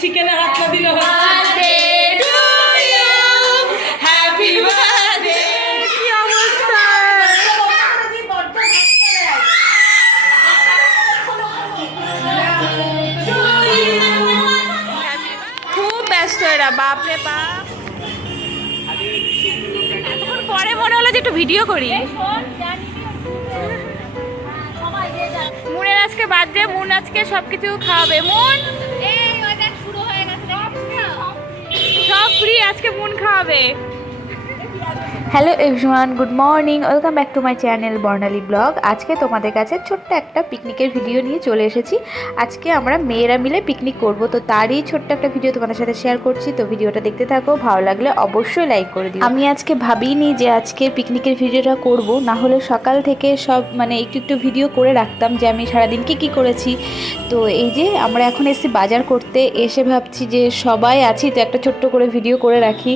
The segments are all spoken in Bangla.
চিকেনে হাতটা দিল হ্যাপি বার্থডে কি অবস্থা? খুব ব্যস্ত এরা বাপরে বাপ। পরে মনে হলো যে একটু ভিডিও করি। মুনের আজকে বার্থডে মুন আজকে সবকিছু খাওয়াবে। মুন সব ফ্রি আজকে মুন খাওয়াবে hello everyone good morning welcome back to my channel Barnali blog আজকে তোমাদের কাছে ছোট্ট একটা পিকনিকের ভিডিও নিয়ে চলে এসেছি। আজকে আমরা মেয়েরা মিলে পিকনিক করব, তো তারই ছোট্ট একটা ভিডিও তোমাদের সাথে শেয়ার করছি। তো ভিডিওটা দেখতে থাকো, ভালো লাগলে অবশ্যই লাইক করে দিও। আমি আজকে ভাবিনি যে আজকে পিকনিকের ভিডিওটা করব, না হলে সকাল থেকে সব মানে একটু একটু ভিডিও করে রাখতাম যে আমি সারাদিন কি কী করেছি। তো এই যে আমরা এখন এসেছি বাজার করতে, এসে ভাবছি যে সবাই আছি, তো একটা ছোট্ট করে ভিডিও করে রাখি।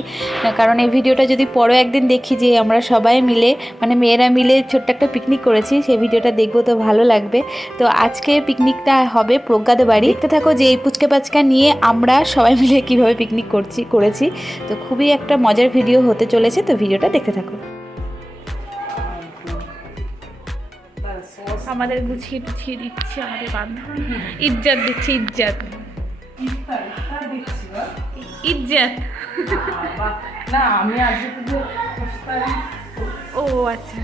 কারণ এই ভিডিওটা যদি পরে একদিন দেখি যে আমরা সবাই মিলে মানে মেয়েরা মিলে ছোট্ট একটা পিকনিক করেছি, সেই ভিডিওটা দেখব তো ভালো লাগবে। তো আজকে পিকনিকটা হবে প্রজ্ঞাতে বাড়ি। দেখতে থাকো যে এই পুচকে পাচকা নিয়ে আমরা সবাই মিলে কীভাবে পিকনিক করছি, করেছি। তো খুবই একটা মজার ভিডিও হতে চলেছে, তো ভিডিওটা দেখতে থাকো। আমাদের গুছিয়ে টুছিয়ে দিচ্ছে আমাদের বান্ধবী। ইজ্জত দিচ্ছে, ইজ্জত। ইজ্জত। না আমি আজকে পুজো ও আচ্ছা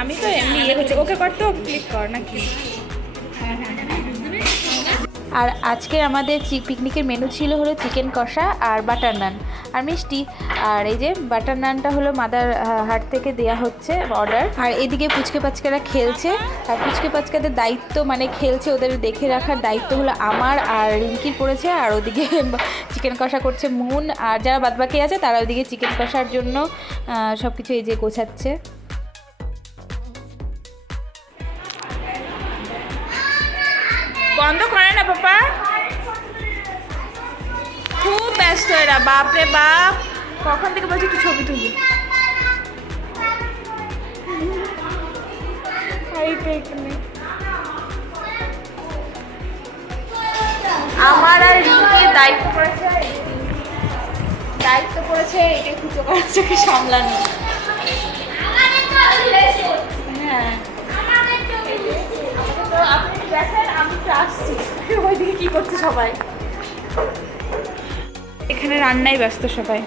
আমি তো এমনি ইয়ে করছি ওকে করতে ওকে ক্লিক কর নাকি? আর আজকে আমাদের পিকনিকের মেনু ছিল হলো চিকেন কষা আর বাটার নান আর মিষ্টি, আর এই যে বাটার নানটা হলো মাদার হাট থেকে দেয়া হচ্ছে অর্ডার আর এদিকে পুচকে পাচকারা খেলছে, আর পুচকে পাচকাদের দায়িত্ব মানে খেলছে, ওদের দেখে রাখার দায়িত্ব হলো আমার আর রিঙ্কির পড়েছে, আর ওদিকে চিকেন কষা করছে মুন। আর যারা বাদবাকি আছে, তারা ওদিকে চিকেন কষার জন্য সব কিছু এই যে গোছাচ্ছে। বন্ধ করে না, পাপা। খুব ব্যস্ত এরা, বাপরে বাপ। কখন থেকে বলছি একটু ছবি তুলি। আমার আর রিঙ্কির দায়িত্ব পড়েছে দায়িত্ব পড়েছে, এটাই খুঁজো করাচ্ছে সামলানো। করছে সবাই। এখানে রান্নায় ব্যস্ত সবাই।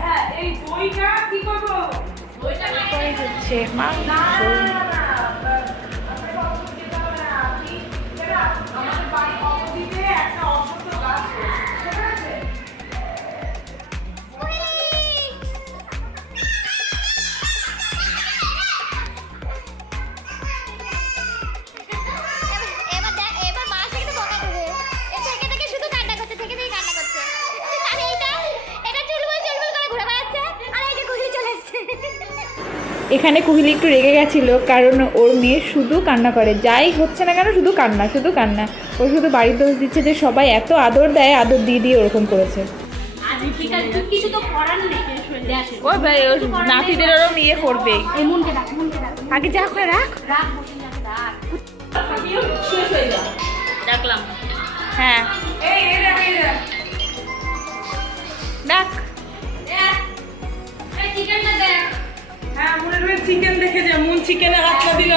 হ্যাঁ হচ্ছে মাংস। এখানে কুহিলি একটু রেগে গেছিল কারণ ওর মেয়ে শুধু কান্না করে। যাই হচ্ছে না কেন শুধু কান্না শুধু কান্না। ও শুধু বাড়ির দোষ দিচ্ছে যে সবাই এত আদর দেয় আদর দিয়ে দিয়ে ওরকম করেছে। ও নাতিদের ওরম ইয়ে করবে। আগে যা করে রাখ। হয়ে। ডাকলাম হ্যাঁ। ডাক চিকেন দেখে যে মুন চিকেনের হাতটা দিল।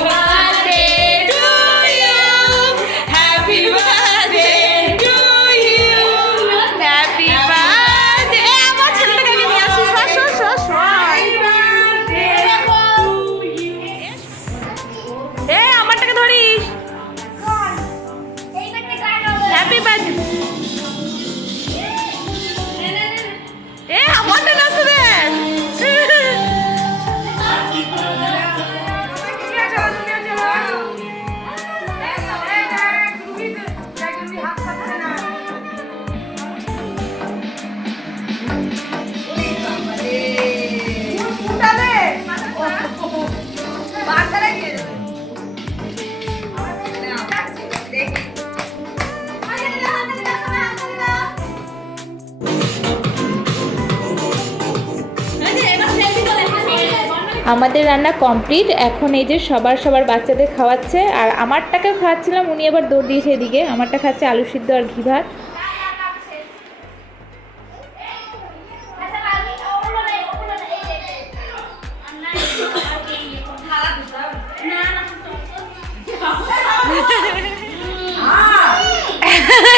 আমাদের রান্না কমপ্লিট। এখন এই যে সবার সবার বাচ্চাদের খাওয়াচ্ছে আর আমারটাকেও খাওয়াচ্ছিলাম উনি আবার দৌড় দিয়েছে এদিকে। আমারটা খাচ্ছে আলু সিদ্ধ আর ঘি ভাত।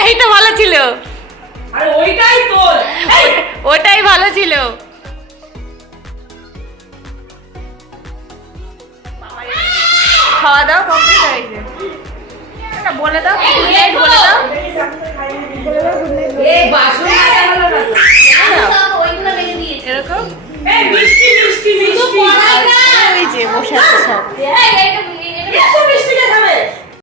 এইটা ভালো ছিল। আরে ওইটাই ভালো ছিল। কমপ্লিট হয়েছে বলে দাও বলে দাও।